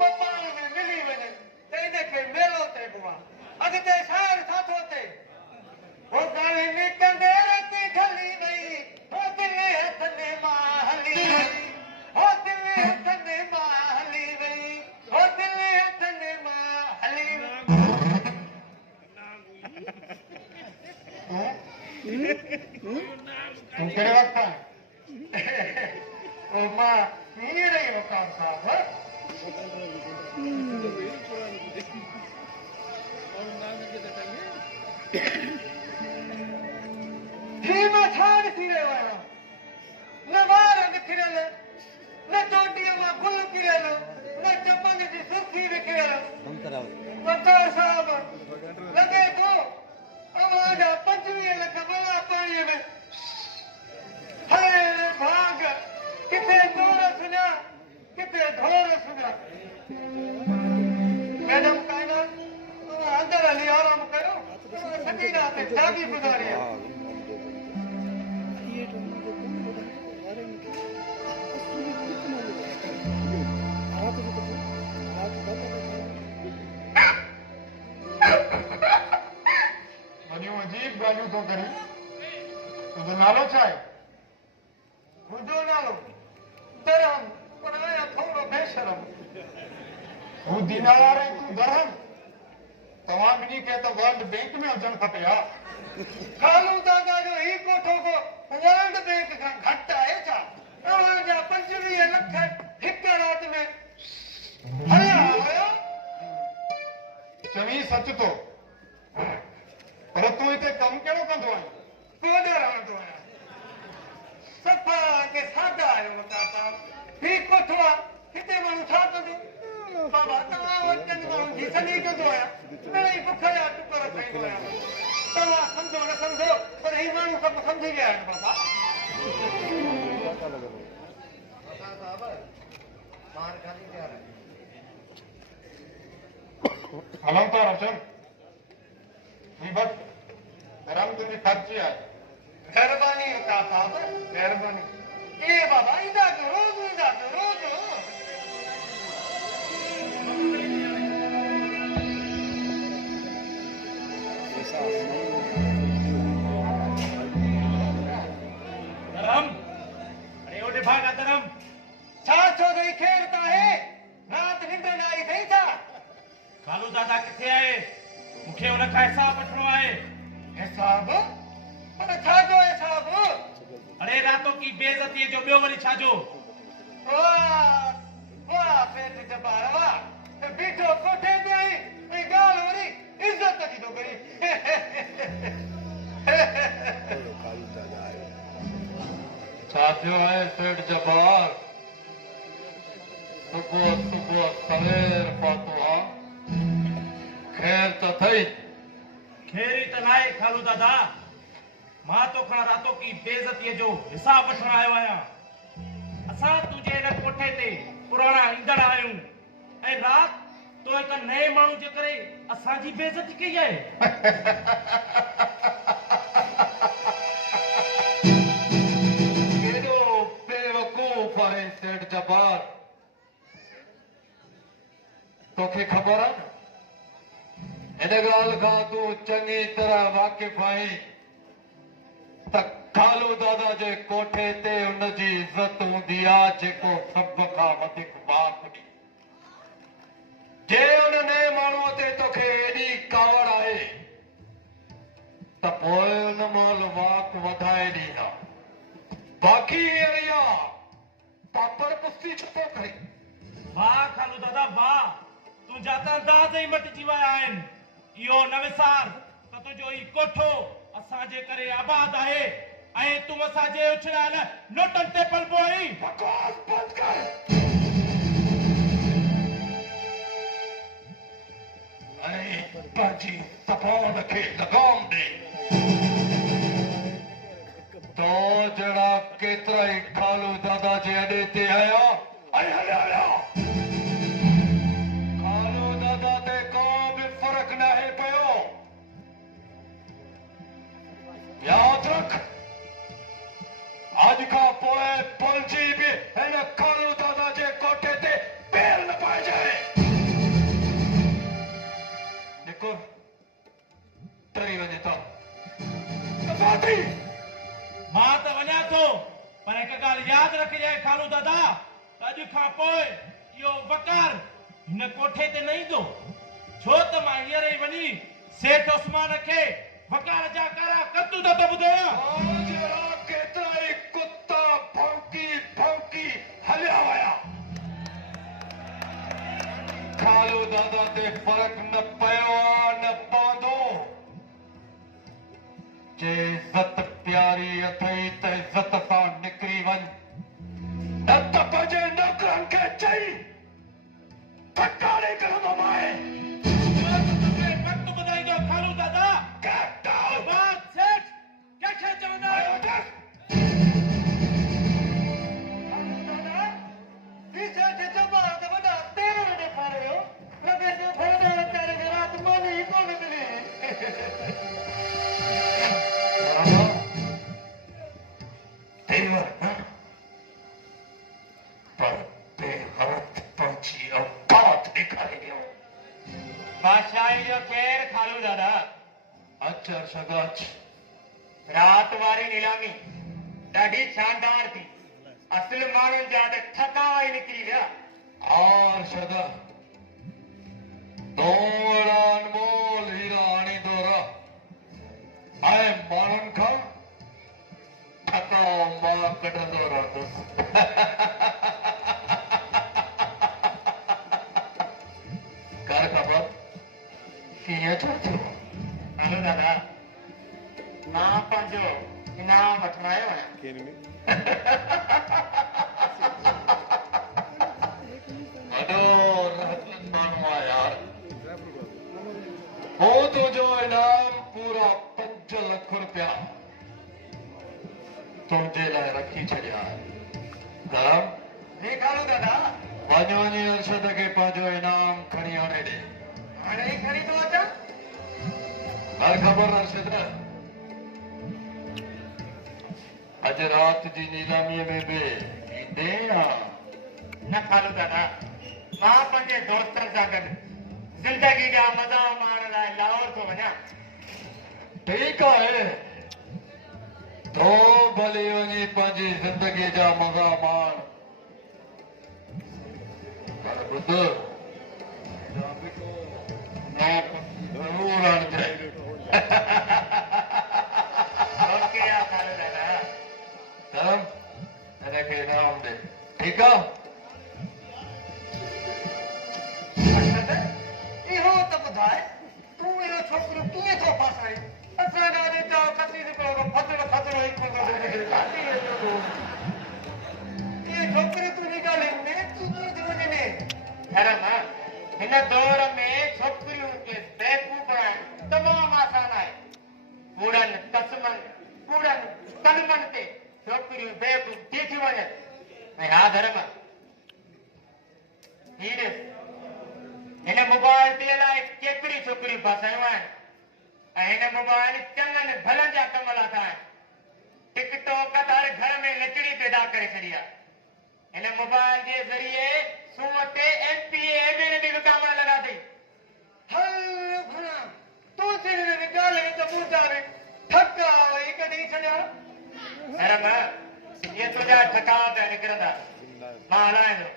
पाण में मिली वञनि त इनखे मेलो चइबो आहे। अॻिते शाइर छा थो अचे, हो गाली निकंदे रती ढली वई, हो दिलि हथनि मां हली वई, हो दिलि हथनि मां हली वई, हो दिलि हथनि मां हली वई। तूं कहिड़े वक़्तु आहे? ओ मां हींअर ई वकार साहब ही मां छा ॾिसी रहियो आहियां? न वार निकिरियल, न चोटीअ मां गुल किरियल, न चपन जी सुर्खी विकिरियल। वकार साहब लॻे थो अवां जा 25 लख भला पाणीअ में। हाय भाग, किथे चोर सुञा, किथे ढोर सुञा। मैडम काइनात, तव्हां अंदर हली आराम कयो, सॼी राति जागी गुज़ारी आहे। वॾियूं अजीब ॻाल्हियूं थो करी। तुंहिंजो नालो छा आहे? मुंहिंजो नालो दरहम, पर आहियां थोरो बेशरम। हू दीनार ऐं तूं दरहम, तव्हां ॿिन्ही खे त वर्ल्ड बैंक में अचणु खपे हा। कालू दादा जो ही कोठो को वर्ल्ड बैंक खां घटि आहे छा? तव्हांजा 25 लख हिक राति में हलिया हुया। चवी सच तो, पर तूं हिते कमु कहिड़ो कंदो आहीं? कोॾे रहंदो आहियां। सफ़ा के सादा आहियो वकार साहब। ही कोठो आहे, हिते माण्हू छा कंदो? बाबा तव्हां वटि चङनि माण्हुनि जी सॼी कंदो आहियां, मिड़ई बुख जा टुकर खाईंदो आहियां। तव्हां सम्झो न सम्झो, पर ही माण्हू सभु सम्झी विया आहिनि बाबा। हलूं था रोशन, ही बस गरम तुंहिंजी ख़र्ची आहे। महिरबानी वकार साहब, महिरबानी। ये बाबा ईंदा कयो, रोज़ ईंदा कयो, रोज़। धर्म, अरे ओॾे भागा धर्म। छा चौधरी खेरता है? रात निंड न आई थई छा? कालू दादा किथे आहे? मूंखे हुन खां हिसाब वठिणो आहे। हिसाब? पर छा जो हिसाब? अरे रातों की बेइज्जती जो ॿियो वरी छाजो? वाह वाह पेट जबार वाह, बीठो कोठे ते आई ऐं ॻाल्हि वरी इज़त जी थो करी। छा थियो आहे सेठ जबार? सुबुह सुबुह सवेर पहुतो आहे, खैर त थई? खैर ई त नाहे खालू दादा, मां तोखां रातों की बेइज्जतीअ जो हिसाब वठण आयो आहियां। असां तुंहिंजे हिन कोठे ते पुराणा ईंदड़ आहियूं ऐं राति तो हिक नए माण्हू जे करे असांजी बेइज्जती कई आहे। केॾो बेवकूफ़ आहे सेठ जबार। तोखे ख़बर आहे न, हिन ॻाल्हि खां तूं चङी तरह वाक़िफ़ आहीं त कालू दादा जे कोठे ते हुनजी इज़त हूंदी आहे जेको सभ खां वधीक वाक ॾे। जे हुन नए माण्हूअ ते तोखे एॾी कावड़ आहे त पोइ हुन महिल वाक वधाए ॾींदा। बाक़ी एरिया पापड़ पुस्ती छो करे? वाह खालू दादा वाह, तुंहिंजा त अंदाज़ ई मटिजी विया आहिनि। इहो न विसार त तुंहिंजो ही कोठो असांजे करे आबाद आहे ऐं तूं असांजे उछड़ायल नोटनि ते पलबो आहीं। बकवास बंदि कर ऐं पंहिंजी ज़बान खे लगाम ॾे। तो जहिड़ा केतिरा ई खालू दादा जे अॾे ते आया ऐं हलिया विया। खालू दादा ते को बि फ़र्क़ु नाहे पियो। यादि रख, अॼु खां पोइ पलजी बि हिन खालू दादा जे कोठे ते पेर न पाइजाए। आहे खालू दादा अॼु खां पोइ इहो वकार हिन कोठे ते न ईंदो छो त मां हींअर ई वञी सेठ उस्मान खे वकार जा कारा करतूत थो ॿुधायां जरा केतिरा ई कुता भौंकी भौंकी हलिया विया खालू दादा ते फर्क न पियो आहे न पवंदो जे इज़त प्यारी अथई त इज़त सां निकिरी वञ न त पंहिंजे नौकरनि खे चई फटकारे करंदो माए वक़्तु ॿुधाईंदो खालू दादा बात सेठ कंहिंखे चवंदा आहियो बादशाही जो केर खालू दादा अच्छा सगाच रात वारी नीलामी ॾाढी शानदार थी असल माण्हुनि जा त ठका ई निकिरी विया और सदा तोड़ा अनमोल हीरा आणींदो रह ऐं माण्हुनि खां ठका मां कढंदो रहंदुसि कर ख़बर कीअं छा थियो खालू दादा मां पंहिंजो इनाम वठण आयो आहियां वॾो रहमत माण्हू आहे यार हूं तुंहिंजो इनाम पूरा 5 लख रुपया तुंहिंजे लाइ रखी छॾिया गरम जी खालू दादा वञ वञी अरशद खे पंहिंजो इनाम खणी आणे ॾे हाणे ई खणी थो अचां हर ख़बर अरशद अॼु राति जी नीलामीअ में बि ईंदे या न खालू दादा मां पंहिंजे दोस्तनि सां गॾु ज़िंदगी जा मज़ा माणण लाइ लाहौर थो वञा ठीकु आहे तो भली वञी पंहिंजी ज़िंदगी जा मज़ा माण पर ॿुध ज़रूर आणजांइ ओके या खालू दादा धर्म हिनखे इनाम ॾे ठीकु आहे इहो त ॿुधाए तूं इहो छोकिरो कीअं थो फासाए असां ॾाढे चओ कसी निकिरो फतरो फतरो हिकु इहे छोकिरे तुंहिंजी ॻाल्हि में तूं कीअं थी वञे धर्म हिन दौर में छोकिरियुनि खे बेवकूफ़ बणाइण तमामु आसान आहे कूड़नि कसमनि कूड़नि कलमनि ते छोकिरियूं बेवकूफ़ थी वञनि ऐं हा धर्म हीअ ॾिस हिन मोबाइल ते अलाए केतिरी छोकिरियूं फासायूं आहिनि ऐं हिन मोबाइल चङनि भलनि जा कम लाथा आहिनि टिकटॉक त हर घर में नचणी पैदा करे छॾी आहे हिन मोबाइल जे ज़रिए सूंहं ते MPA MLA बि विकामण लॻा अथई हल भला तूं हिन में ॻाल्हि त ॿुधाए ठका वई कढी छॾिया धर्म इहे तुंहिंजा ठका पिया निकिरंदा मां हलाईंदो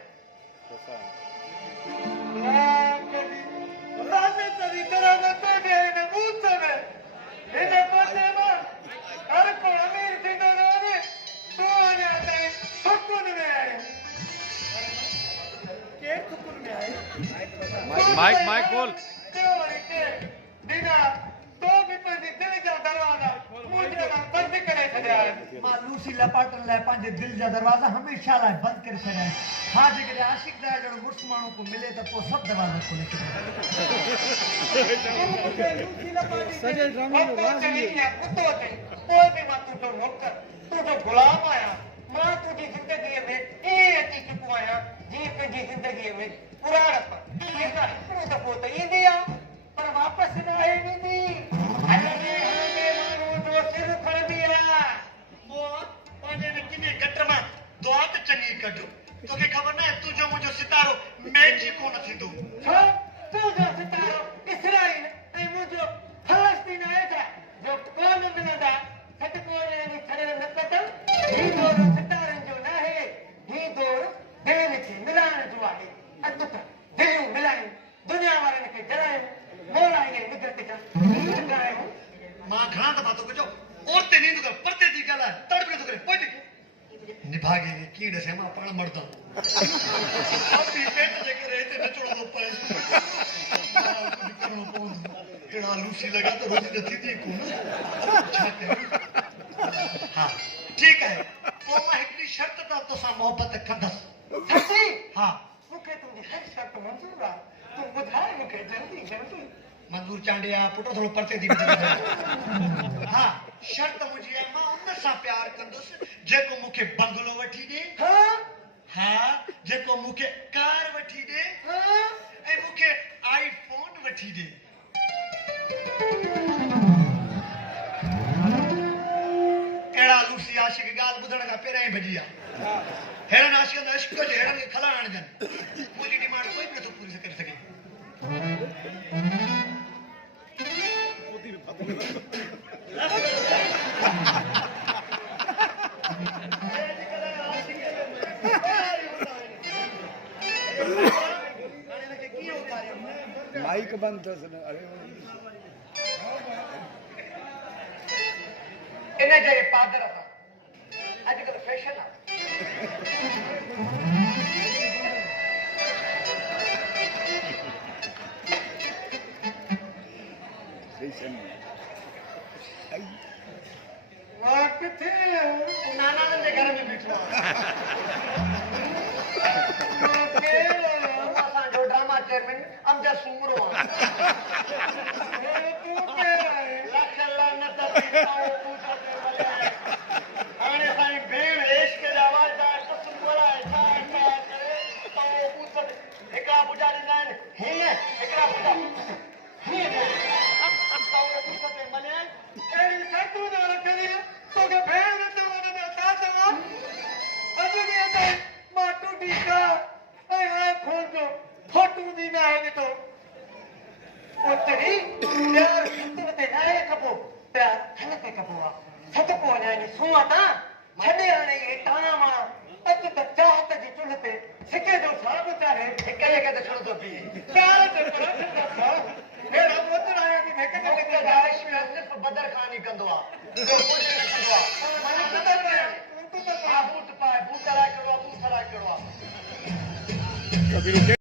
माइक खोल लूसी लपाटन लाइ पंहिंजे दिल जा दरवाज़ा हमेशह लाइ बंदि करे छॾिया आहिनि हा जेकॾहिं आशिक जा अहिड़ो मुड़ुस माण्हू को मिले त पोइ सभु दरवाज़ा खोले गुलाम आहियां मां तुंहिंजी ज़िंदगीअ में ईअं अची चुको आहियां जीअं पंहिंजी ज़िंदगीअ में पुराणप हिकिड़ो दफ़ो त ईंदी आहे पर वापसि न आहे ईंदी माण्हू जो सिर खणंदी आहे पंहिंजे गटर मां दुआ त चङी कढो तोखे ख़बर न आहे तुंहिंजो मुंहिंजो सितारो मैच ई कोन थींदो छा तुंहिंजो सितारो इसराइल ऐं मुंहिंजो फलस्तीन आहे छा जो कोन मिलंदा सटको छॾण न कटल सितारनि जो न आहे दिलनि खे मिलाइण जो आहे अॼु त दिलियूं मिलायूं दुनिया वारनि खे जरायूं मोड़ा इहे निगत जा टिकायूं मां घणा दफ़ा तोखे चयो औरते नींद कर परते थी ॻाल्हाए तड़प थो करे पोइ निभागे कीअं ॾसे मां पाण मरदा अपनी पेट जे करे हिते नचणो थो पए करणो पवंदो अहिड़ा लूसी लॻा त रोज़ी न थींदी कोन छा कयूं हा ठीकु आहे पोइ मां हिकिड़ी शर्त तां तोसां मोहबत कंदसि सची हा मूंखे तुंहिंजी हर शर्त मंज़ूर आहे तूं ॿुधाए मूंखे जल्दी जल्दी मंजूर चांडिया पुटो थोरो परते थी हा शर्त मुंहिंजी आहे मां उन सां प्यार कंदुसि जेको मूंखे बंगलो वठी ॾे हाँ हा जेको मूंखे कार वठी ॾे हाँ ऐं मूंखे आईफोन वठी ॾे अहिड़ा लूसी आशिक ॻाल्हि ॿुधण खां पहिरियां ई भॼी आहे हेड़नि आशिकनि इश्क जे हेड़नि खे खला आणजनि मुंहिंजी डिमांड कोई बि नथो पूरी करे सघे माइक बंद अथसि न अरे इन जे पादर सां अॼुकल्ह फैशन आहे मां किथे नानानि जे घर में बीठो आहियां असांजो ड्रामा चेयरमैन अमजद सूमरो आहे लख लानत हाणे साईं भेण इश्क जा वाइदा कसम वराए छा करे हिकिड़ा ॿुढा ॾींदा आहिनि हीअं हिकिड़ा ॿुढा हीअं अहिड़ी शर्तूं न रखंदी तोखे भेण न चवण में छा चवां अॼु ॾींहं ताईं मां टूटी का ऐं आईफोन जो फोटू बि न आहे ॾिठो ओतिरी प्यार सुतुर ते नाहे कबो प्यार हल ते कबो आहे सदको वञा इन सूंहं तां छॾे हाणे इहे टाणा मां अॼु त चाहत जी चुल्ह ते सिके जो साॻ चाहे हिक खे त छो थो बीहे प्यार ते हेड़ा मोतर आया कि हिक खे सिर्फ़ बदरखानी कंदो आहे ॿियो कुझु न कंदो आहे बूट पाए बूट कराए कहिड़ो आहे बूट कराए कहिड़ो आहे